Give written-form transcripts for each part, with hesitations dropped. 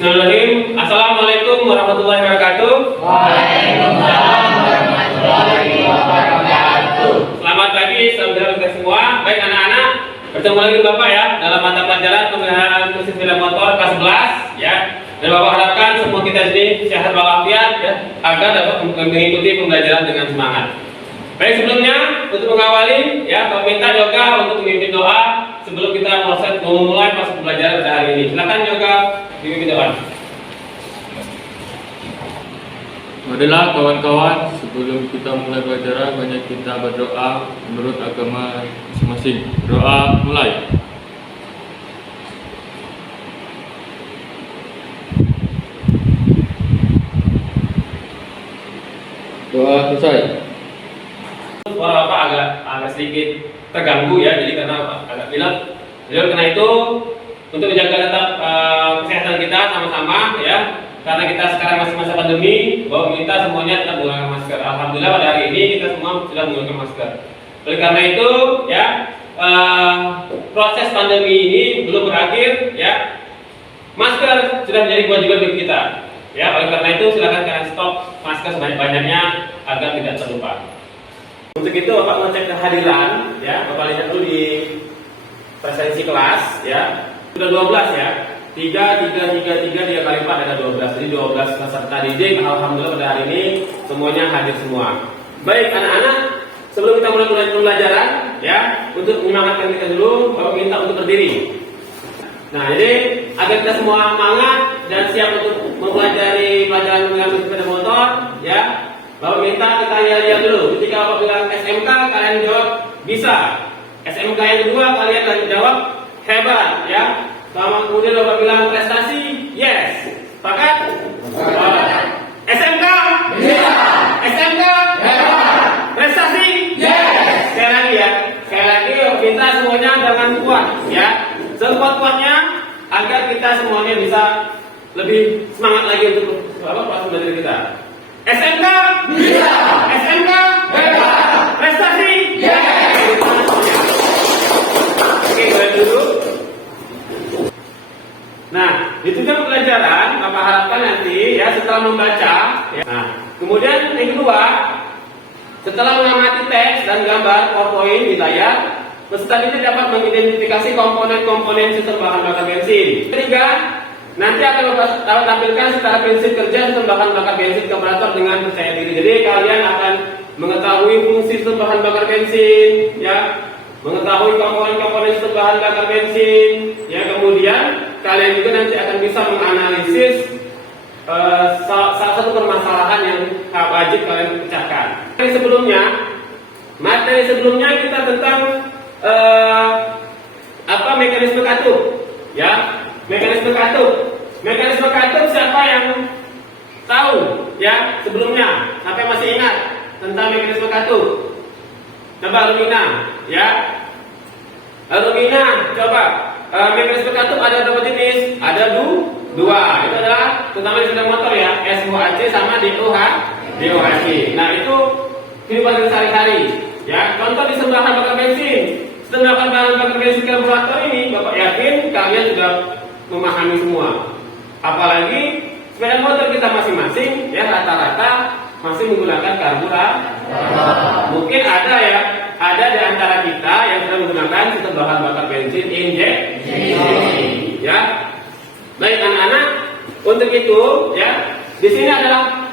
Bismillahirrahmanirrahim. Assalamualaikum warahmatullahi wabarakatuh. Waalaikumsalam warahmatullahi wabarakatuh. Selamat pagi, salam sejahtera kita semua. Baik anak-anak, bertemu lagi Bapak ya dalam mata pelajaran pemeliharaan mesin sepeda motor kelas 11 ya. Dan Bapak harapkan semua kita sini sehat walafiat ya, agar dapat mengikuti pembelajaran dengan semangat. Baik, sebelumnya untuk mengawali ya, kami minta juga untuk memimpin doa sebelum kita memulai masa pembelajaran pada hari ini. Silakan juga dipimpin doa. Marilah kawan-kawan, sebelum kita mulai belajar, banyak kita berdoa menurut agama masing-masing. Doa mulai. Doa selesai. Suara Bapak agak sedikit terganggu ya, jadi karena agak pilek. Jadi karena itu untuk menjaga tetap kesehatan kita sama-sama ya, karena kita sekarang masih masa pandemi, bahwa kita semuanya tetap menggunakan masker. Alhamdulillah pada hari ini kita semua sudah menggunakan masker. Oleh karena itu ya, proses pandemi ini belum berakhir ya, masker sudah menjadi kewajiban bagi kita ya. Oleh karena itu silakan kalian stok masker sebanyak-banyaknya agar tidak terlupa. Untuk itu Bapak ngecek kehadiran ya, Bapak lihat dulu di presensi kelas ya, sudah 12 ya, 3 kali 4 ada 12, jadi 12 peserta didik. Alhamdulillah pada hari ini semuanya hadir semua. Baik anak-anak, sebelum kita mulai pembelajaran ya, untuk menyemangatkan kita dulu, Bapak minta untuk berdiri. Nah, jadi agar kita semua semangat dan siap untuk mempelajari pelajaran mengenai sepeda motor ya, Bapak minta kita lihat dulu. Ketika Bapak bilang SMK, kalian jawab bisa. SMK yang kedua kalian akan jawab hebat ya. Sama kemudian Bapak bilang prestasi, yes. Sepakat? SMK? Bisa. SMK? Hebat. Prestasi? Yes. Sekali lagi ya. Sekali lagi minta semuanya dengan kuat ya. Sekuat-kuatnya agar kita semuanya bisa lebih semangat lagi untuk proses belajar kita. SMK? Bisa. SMK? Hebat. Prestasi? Yes. Oke, mulai dulu. Nah, di tujuan pembelajaran, Bapak harapkan nanti ya setelah membaca ya. Nah, kemudian yang kedua, setelah mengamati teks dan gambar PowerPoint di layar, peserta didik dapat mengidentifikasi komponen-komponen sistem bahan bakar bensin. Ketiga, nanti akan Bapak tampilkan secara prinsip kerja sistem bahan bakar bensin karburator dengan percaya diri. Jadi kalian akan mengetahui fungsi sistem bahan bakar bensin, ya, mengetahui komponen-komponen sistem bahan bakar bensin, ya. Kemudian kalian juga nanti akan bisa menganalisis salah satu permasalahan yang wajib kalian pecahkan. Materi sebelumnya kita tentang mekanisme katup, ya. Mekanisme katup siapa yang tahu ya sebelumnya? Sampai masih ingat tentang mekanisme katup? Coba Rumina ya. Rumina coba. Mekanisme katup ada berapa jenis? Ada dua. Itu adalah terutama di sepeda motor ya, SOHC sama DOHC. Nah, itu kehidupan kita sehari-hari ya. Contoh di sistem bahan bakar bensin. Sistem bahan bakar bensin karburator ini Bapak yakin kalian sudah memahami semua. Apalagi sepeda motor kita masing-masing ya, rata-rata masih menggunakan karburator. Mungkin ada di antara kita yang sudah menggunakan sistem bahan bakar bensin injeksi. Ya. Baik anak-anak, untuk itu ya, di sini adalah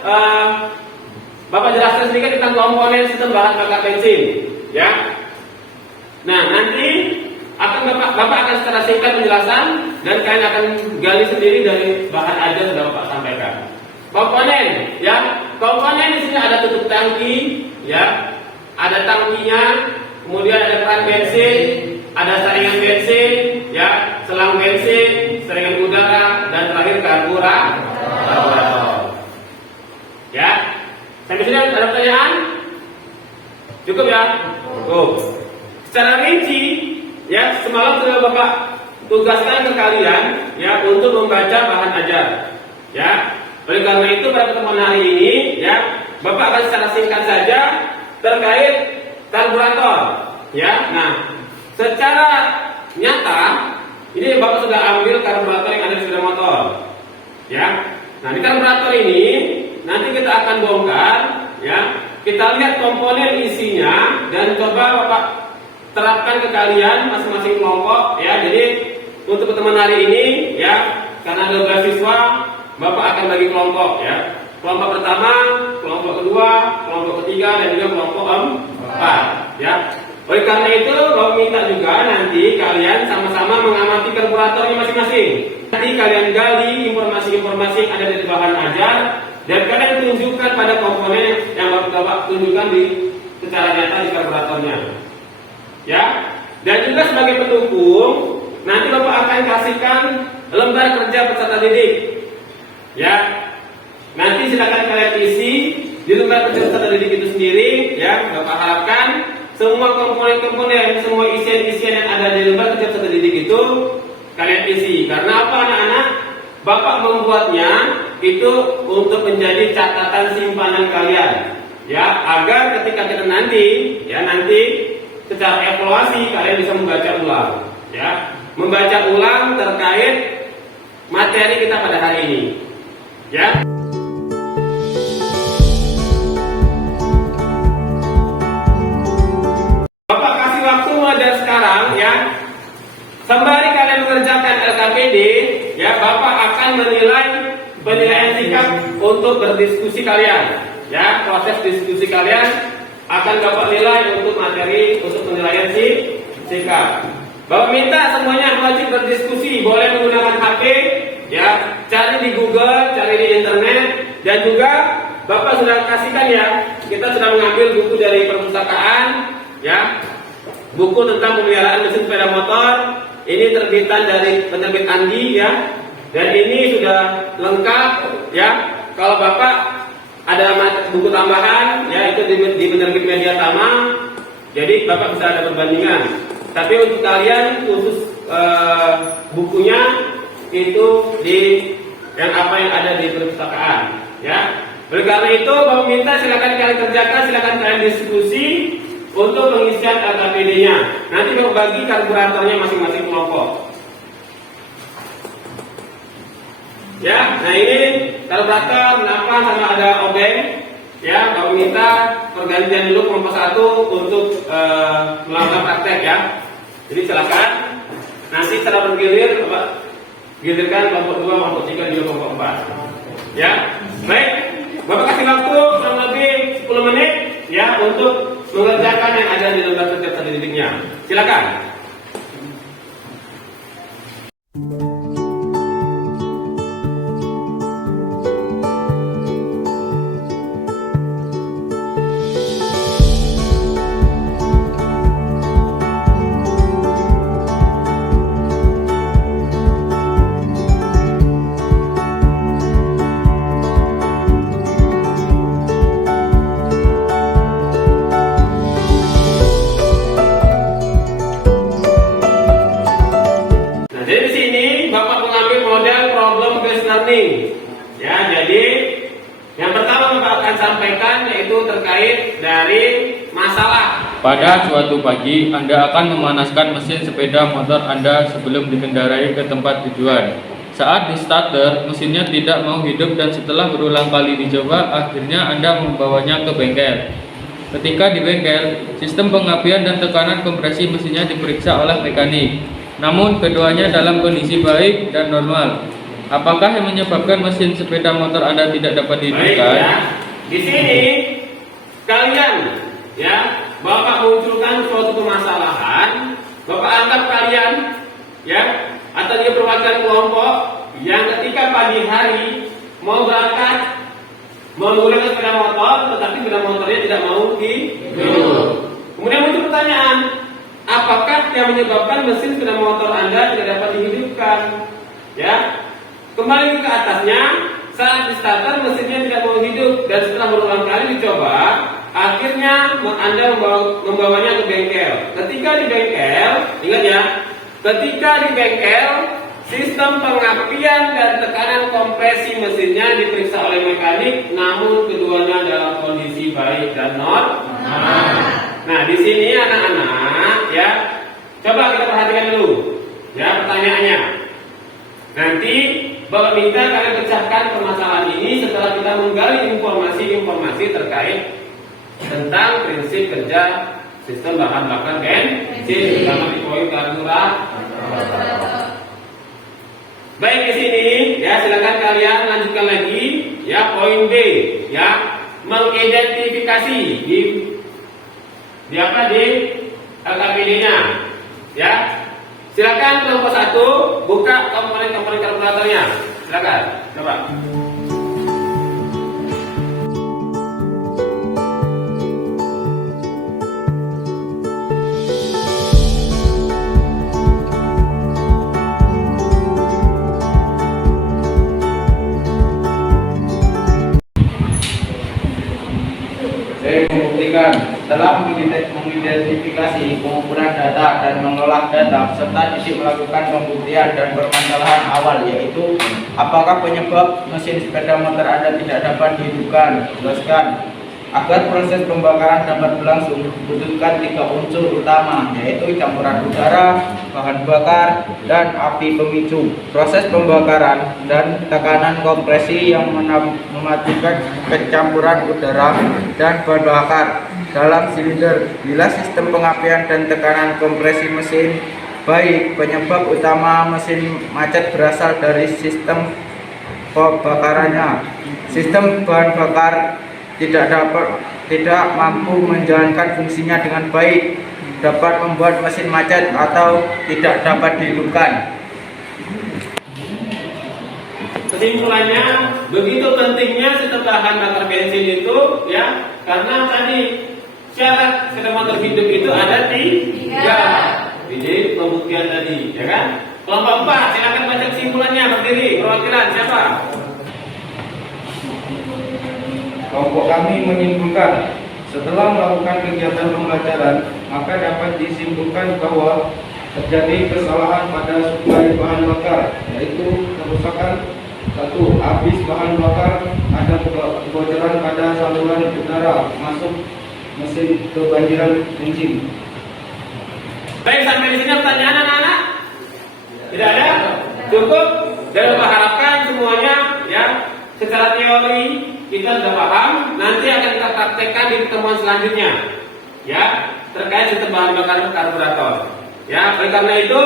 Bapak jelaskan sedikit tentang komponen sistem bahan bakar bensin, ya. Nah, nanti Bapak akan secara singkat penjelasan dan kalian akan gali sendiri dari bahan aja sudah Bapak sampaikan. Komponen, ya. Komponen di sini ada tutup tangki, ya. Ada tangkinya, kemudian ada keran bensin, ada saringan bensin, ya, selang bensin, saringan udara, dan terakhir karburator. Ya. Sampai sini ada pertanyaan? Cukup ya? Cukup. Secara rinci, ya, semalam sudah Bapak tugaskan ke kalian ya untuk membaca bahan ajar. Ya. Oleh karena itu pada pertemuan hari ini ya, Bapak akan secara singkat saja terkait karburator. Ya. Nah, secara nyata ini Bapak sudah ambil karburator yang ada di sepeda motor. Ya. Nah, di karburator ini nanti kita akan bongkar, ya. Kita lihat komponen isinya dan coba Bapak terapkan ke kalian masing-masing kelompok, ya. Jadi untuk pertemuan hari ini, ya, karena ada 12 siswa, Bapak akan bagi kelompok, ya. Kelompok pertama, kelompok kedua, kelompok ketiga, dan juga kelompok keempat, ya. Oleh karena itu, Bapak minta juga nanti kalian sama-sama mengamati karburatornya masing-masing. Nanti kalian gali informasi-informasi yang ada di bahan ajar dan kalian tunjukkan pada komponen yang Bapak tunjukkan secara nyata di karburatornya. Ya. Dan juga sebagai pendukung, nanti Bapak akan kasihkan lembar kerja peserta didik. Ya. Nanti silakan kalian isi di lembar kerja peserta didik itu sendiri, ya. Bapak harapkan semua komponen-komponen, semua isian-isian yang ada di lembar kerja peserta didik itu kalian isi. Karena apa, anak-anak? Bapak membuatnya itu untuk menjadi catatan simpanan kalian, ya, agar ketika kita nanti secara evaluasi kalian bisa membaca ulang, ya, membaca ulang terkait materi kita pada hari ini, ya. Bapak kasih waktu mulai sekarang, ya. Sembari kalian mengerjakan LKPD, ya, Bapak akan menilai penilaian sikap untuk berdiskusi kalian, ya. Proses diskusi kalian akan Bapak nilai untuk materi untuk penilaian sikap. Bapak minta semuanya wajib berdiskusi, boleh menggunakan HP, ya, cari di Google, cari di internet, dan juga Bapak sudah kasihkan, ya, kita sudah mengambil buku dari perpustakaan, ya, buku tentang pemeliharaan mesin sepeda motor. Ini terbitan dari penerbit Andi, ya, dan ini sudah lengkap, ya. Kalau Bapak ada buku tambahan, ya, itu di penerbit Media Tama, jadi Bapak bisa ada perbandingan. Tapi untuk kalian khusus bukunya itu di yang ada di perpustakaan, ya. Oleh karena itu, Bapak minta silakan kalian kerjakan, silakan kalian diskusi untuk pengisian LKPD-nya. Nanti Bapak bagi karburatornya masing-masing kelompok. Ya, nah ini karburator 8 sama ada obeng. Ya, Bapak minta pergantian dulu kelompok 1 untuk melakukan praktek, ya. Jadi silakan. Nanti secara bergilir Bapak gilirkan kelompok 2, kelompok 3, juga kelompok 4. Ya, baik. Bapak kasih waktu kurang lebih 10 menit, ya, untuk mengerjakan yang ada di lembar kerja peserta didiknya. Silakan. Ya, jadi yang pertama Bapak akan sampaikan yaitu terkait dari masalah. Pada suatu pagi, Anda akan memanaskan mesin sepeda motor Anda sebelum dikendarai ke tempat tujuan. Saat di starter, mesinnya tidak mau hidup dan setelah berulang kali dicoba, akhirnya Anda membawanya ke bengkel. Ketika di bengkel, sistem pengapian dan tekanan kompresi mesinnya diperiksa oleh mekanik. Namun keduanya dalam kondisi baik dan normal. Apakah yang menyebabkan mesin sepeda motor Anda tidak dapat dihidupkan? Baik, ya. Di sini kalian, ya, Bapak munculkan suatu permasalahan, Bapak anggap kalian, ya, atau dia perwakilan kelompok yang ketika pagi hari mau berangkat menggunakan sepeda motor, tetapi sepeda motornya tidak mau hidup. Kemudian muncul pertanyaan, apakah yang menyebabkan mesin sepeda motor Anda tidak dapat dihidupkan? Ya. Kembali ke atasnya, saat di starter mesinnya tidak mau hidup dan setelah berulang kali dicoba, akhirnya Anda membawanya ke bengkel. Ketika di bengkel, ingat ya, ketika di bengkel, sistem pengapian dan tekanan kompresi mesinnya diperiksa oleh mekanik, namun keduanya dalam kondisi baik dan normal. Nah, di sini anak-anak, ya, coba kita perhatikan dulu, ya, pertanyaannya. Nanti Bapak minta kalian pecahkan permasalahan ini setelah kita menggali informasi-informasi terkait tentang prinsip kerja sistem bahan bakar bensin, terutama di poin karburator. Baik, di sini ya, silakan kalian lanjutkan lagi ya, poin B ya, mengidentifikasi di apa di LKPD-nya ya. Silakan kelompok 1 buka komponen-komponen karburatornya. Silakan, coba. Saya membuktikan setelah mengidentifikasi pengumpulan data dan mengolah data serta titik melakukan pembuktian dan permasalahan awal, yaitu apakah penyebab mesin sepeda motor Anda tidak dapat dihidupkan. Jelaskan. Agar proses pembakaran dapat berlangsung dibutuhkan 3 unsur utama, yaitu campuran udara, bahan bakar, dan api pemicu. Proses pembakaran dan tekanan kompresi yang mematikan pencampuran udara dan bahan bakar dalam silinder. Bila sistem pengapian dan tekanan kompresi mesin baik, penyebab utama mesin macet berasal dari sistem pembakarannya. Sistem bahan bakar tidak mampu menjalankan fungsinya dengan baik, dapat membuat mesin macet atau tidak dapat dihidupkan. Kesimpulannya, begitu pentingnya sistem bahan bakar bensin itu ya, karena tadi syarat sepeda motor hidup itu ada 3. Jadi pembuktian tadi, ya kan? Kelompok 4, silakan baca kesimpulannya berdiri. Perwakilan siapa? Kelompok kami menyimpulkan, setelah melakukan kegiatan pembelajaran, maka dapat disimpulkan bahwa terjadi kesalahan pada suplai bahan bakar, yaitu kerusakan 1. Habis bahan bakar, ada kebocoran pada saluran udara masuk mesin, kebanjiran bensin. Baik, sampai di sini pertanyaan anak-anak? Tidak ada? Cukup? Dan Bapak harapkan semuanya ya, secara teori kita sudah paham. Nanti akan kita praktekkan di pertemuan selanjutnya ya, terkait sistem bahan bakar karburator ya. Oleh karena itu,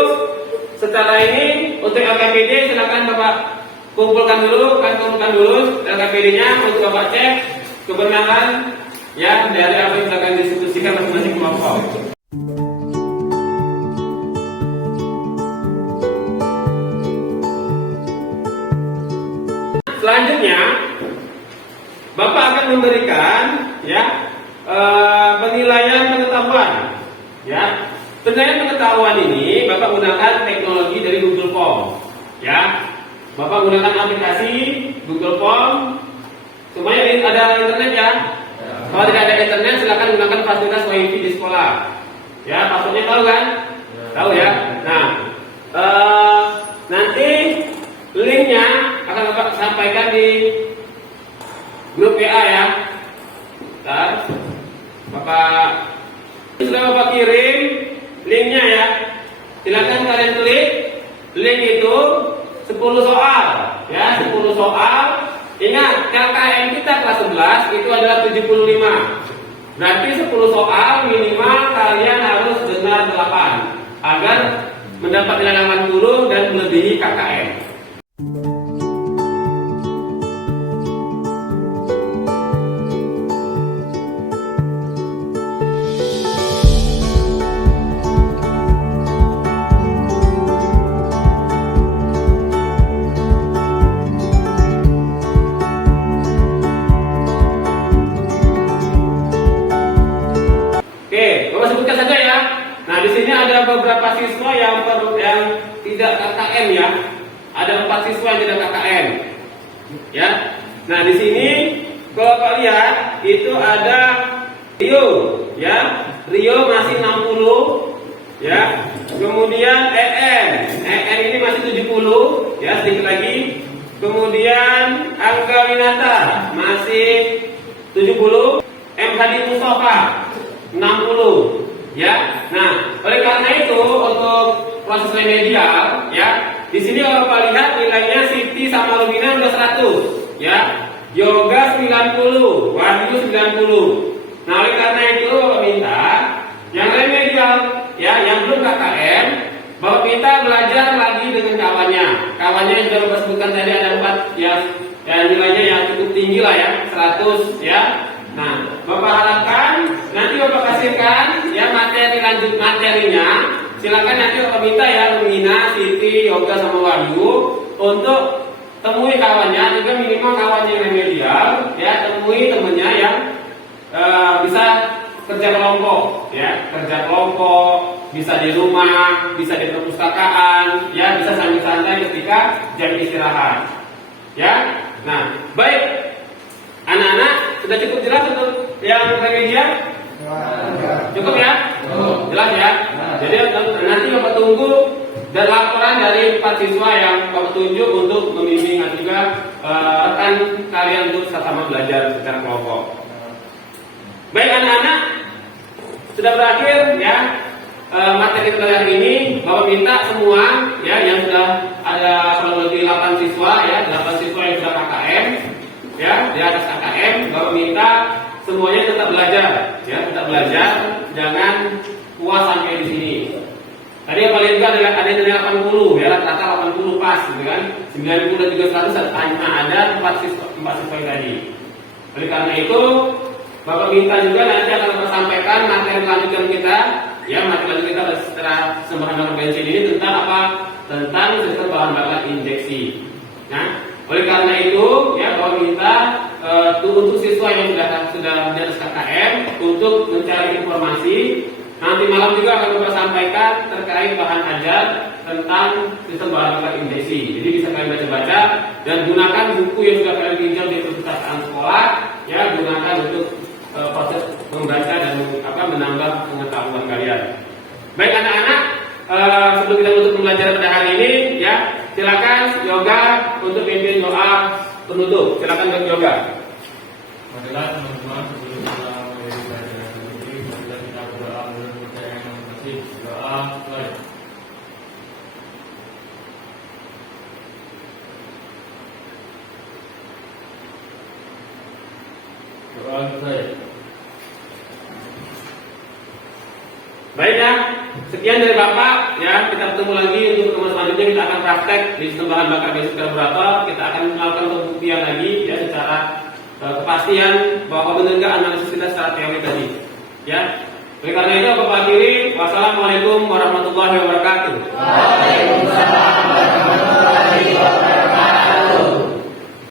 setelah ini untuk LKPD silakan Bapak kumpulkan dulu LKPD-nya untuk Bapak cek kebenaran ya dari apa yang akan diskusikan masing-masing kelompok. Selanjutnya, Bapak akan memberikan ya penilaian pengetahuan. Ya, penilaian pengetahuan ini Bapak gunakan teknologi dari Google Form. Ya, Bapak gunakan aplikasi Google Form. Semuanya ada internet ya. Kalau tidak ada internet, silakan gunakan fasilitas WiFi di sekolah. Ya, passwordnya tahu kan? Tahu ya. Nah, nanti linknya akan Bapak sampaikan di grup WA ya. Bentar. Sudah Bapak kirim linknya ya. Silakan kalian klik link itu 10 soal ya, 10 soal. Ingat, LKM kita kelas 11 itu adalah 75. Berarti 10 soal minimal kalian harus benar 8 agar mendapat nilai 80 dan melebihi KKM. Beberapa siswa yang tidak KKM ya, ada 4 siswa yang tidak KKM ya. Nah di sini kalau Bapak lihat itu ada Rio ya, Rio masih 60 ya, kemudian EN ini masih 70 ya, sedikit lagi, kemudian Angga Winata masih 70, M Hadi Mustafa 60 ya. Nah, oleh karena itu untuk proses remedial ya, di sini kalau Bapak lihat nilainya Siti sama Lumina udah 100, ya. Yoga 90, Wahyu 90. Nah, oleh karena itu Bapak minta yang remedial, ya, yang belum KKM, Bapak minta belajar lagi dengan kawannya. Kawannya yang sudah Bapak sebutkan tadi ada 4, ya, nilainya yang cukup tinggi lah ya, 100, ya. Nah, Bapak harapkan nanti Bapak kasihkan ya materi lanjut materinya. Silakan nanti Bapak minta ya Lumina, Siti, Yoga sama Wahyu untuk temui kawannya, juga minimal kawannya yang remedial, ya, temui temennya yang bisa kerja kelompok, ya, kerja kelompok, bisa di rumah, bisa di perpustakaan, ya, bisa sambil santai ketika jam istirahat, ya. Nah, baik, anak-anak sudah cukup jelas untuk yang remedial? Cukup ya? Jelas ya? Jadi nanti Bapak tunggu dan laporan dari 4 siswa yang Bapak tunjuk untuk membimbing dan juga rekan kalian untuk sama belajar secara kelompok. Baik anak-anak, sudah berakhir ya materi kita hari ini. Bapak minta semua ya yang sudah ada kurang lebih 8 siswa ya, 8 siswa yang sudah KKM ya, di atas KKM, Bapak minta semuanya tetap belajar ya, tetap belajar, jangan puas sampai di sini. Tadi yang paling juga ada nilai 80 ya, rata-rata 80 pas gitu kan. 90 dan juga 100 ada 4 siswa yang tadi. Oleh karena itu Bapak minta juga nanti akan Bapak sampaikan materi lanjutan kita ya, materi lanjutan kita setelah sembahan bakar bensin ini tentang apa? Tentang sistem bahan bakar injeksi. Nah, oleh karena itu ya Bapak minta untuk siswa yang sudah di atas KKM untuk mencari informasi. Nanti malam juga akan Bapak sampaikan terkait bahan ajar tentang sistem bahan bakar injeksi. Jadi bisa kalian baca-baca dan gunakan buku yang sudah kalian pinjam di perpustakaan sekolah. Ya, gunakan untuk proses membaca dan menambah pengetahuan kalian. Baik anak-anak, sebelum kita menutup pembelajaran pada hari ini, ya silakan Yoga untuk pimpin doa penutup. Silakan Yoga. Marilah teman-teman sebelum kita mengakhiri pelajaran ini, marilah kita berdoa menurut percaya yang masih doa mulai. Doa mulai. Baik ya, sekian dari Bapak ya, kita ketemu lagi untuk pertemuan selanjutnya. Kita akan praktek di sistem bahan bakar bensin karburator. Kita akan melakukan pembuktian lagi ya secara kepastian bahwa benar nggak analisis kita secara teori tadi ya. Oleh karena itu Bapak akhiri, wassalamualaikum warahmatullahi wabarakatuh. Waalaikumsalam.